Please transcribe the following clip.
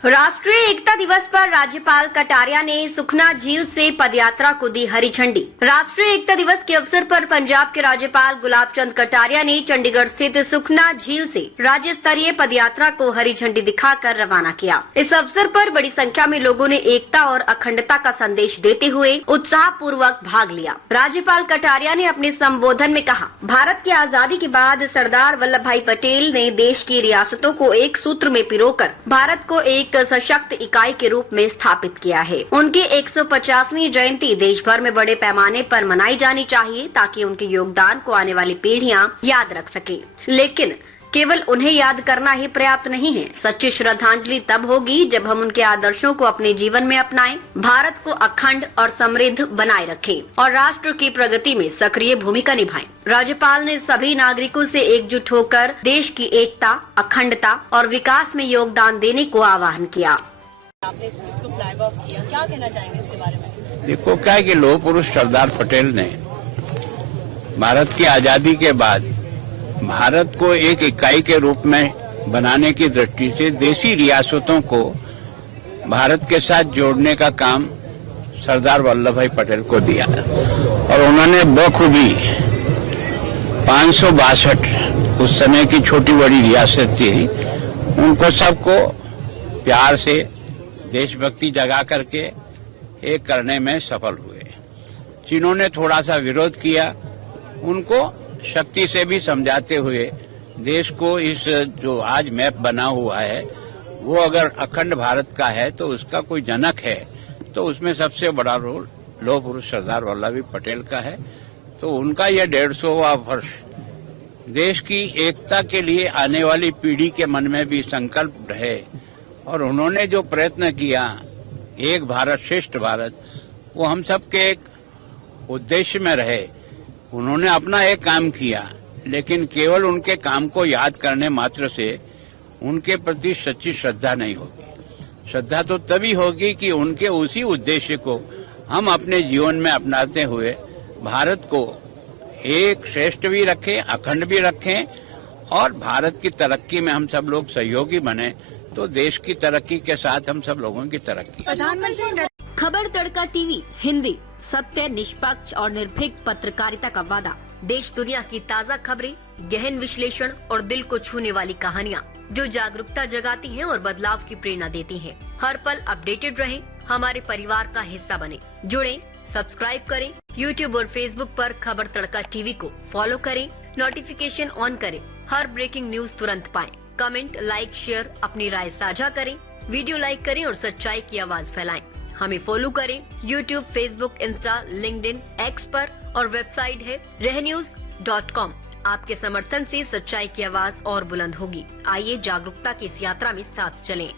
राष्ट्रीय एकता दिवस पर राज्यपाल कटारिया ने सुखना झील से पदयात्रा को दी हरी झंडी। राष्ट्रीय एकता दिवस के अवसर पर पंजाब के राज्यपाल गुलाब चंद कटारिया ने चंडीगढ़ स्थित सुखना झील से राज्य स्तरीय पदयात्रा को हरी झंडी दिखाकर रवाना किया। इस अवसर पर बड़ी संख्या में लोगों ने एकता और अखंडता का संदेश देते हुए उत्साह पूर्वक भाग लिया। राज्यपाल कटारिया ने अपने संबोधन में कहा, भारत की आजादी के बाद सरदार वल्लभ भाई पटेल ने देश की रियासतों को एक सूत्र में पिरोकर भारत को एक सशक्त इकाई के रूप में स्थापित किया है। उनकी 150वीं जयंती देश भर में बड़े पैमाने पर मनाई जानी चाहिए ताकि उनके योगदान को आने वाली पीढ़ियां याद रख सके। लेकिन केवल उन्हें याद करना ही पर्याप्त नहीं है। सच्ची श्रद्धांजलि तब होगी जब हम उनके आदर्शों को अपने जीवन में अपनाएं, भारत को अखंड और समृद्ध बनाए रखें और राष्ट्र की प्रगति में सक्रिय भूमिका निभाएं। राज्यपाल ने सभी नागरिकों से एकजुट होकर देश की एकता, अखंडता और विकास में योगदान देने को आह्वान किया। आपने इसको फ्लैग ऑफ किया, क्या कहना चाहेंगे इसके बारे में? देखो, क्या है कि लौह पुरुष सरदार पटेल ने भारत की आजादी के बाद भारत को एक इकाई के रूप में बनाने की दृष्टि से देशी रियासतों को भारत के साथ जोड़ने का काम सरदार वल्लभ भाई पटेल को दिया और उन्होंने बखूबी 562 उस समय की छोटी बड़ी रियासत थी, उनको सबको प्यार से देशभक्ति जगा करके एक करने में सफल हुए। जिन्हों ने थोड़ा सा विरोध किया उनको शक्ति से भी समझाते हुए देश को इस जो आज मैप बना हुआ है वो अगर अखंड भारत का है तो उसका कोई जनक है तो उसमें सबसे बड़ा रोल लौह पुरुष सरदार वल्लभ भाई पटेल का है। तो उनका यह 150वां वर्ष देश की एकता के लिए आने वाली पीढ़ी के मन में भी संकल्प रहे और उन्होंने जो प्रयत्न किया एक भारत श्रेष्ठ भारत, वो हम सबके एक उद्देश्य में रहे। उन्होंने अपना एक काम किया लेकिन केवल उनके काम को याद करने मात्र से उनके प्रति सच्ची श्रद्धा नहीं होगी। श्रद्धा तो तभी होगी कि उनके उसी उद्देश्य को हम अपने जीवन में अपनाते हुए भारत को एक श्रेष्ठ भी रखें, अखंड भी रखें और भारत की तरक्की में हम सब लोग सहयोगी बने तो देश की तरक्की के साथ हम सब लोगों की तरक्की। प्रधानमंत्री खबर तड़का टीवी हिंदी, सत्य, निष्पक्ष और निर्भीक पत्रकारिता का वादा। देश दुनिया की ताज़ा खबरें, गहन विश्लेषण और दिल को छूने वाली कहानियाँ जो जागरूकता जगाती हैं और बदलाव की प्रेरणा देती हैं। हर पल अपडेटेड रहें, हमारे परिवार का हिस्सा बने। जुड़ें, सब्सक्राइब करें। YouTube और Facebook पर खबर तड़का टीवी को फॉलो करें, नोटिफिकेशन ऑन करें, हर ब्रेकिंग न्यूज तुरंत पाएं। कमेंट, लाइक, शेयर, अपनी राय साझा करें, वीडियो लाइक करें और सच्चाई की आवाज फैलाएं। हमें फॉलो करें YouTube, Facebook, Insta, LinkedIn, x पर और वेबसाइट है रहnews.com। आपके समर्थन से सच्चाई की आवाज और बुलंद होगी। आइए जागरूकता की इस यात्रा में साथ चलें।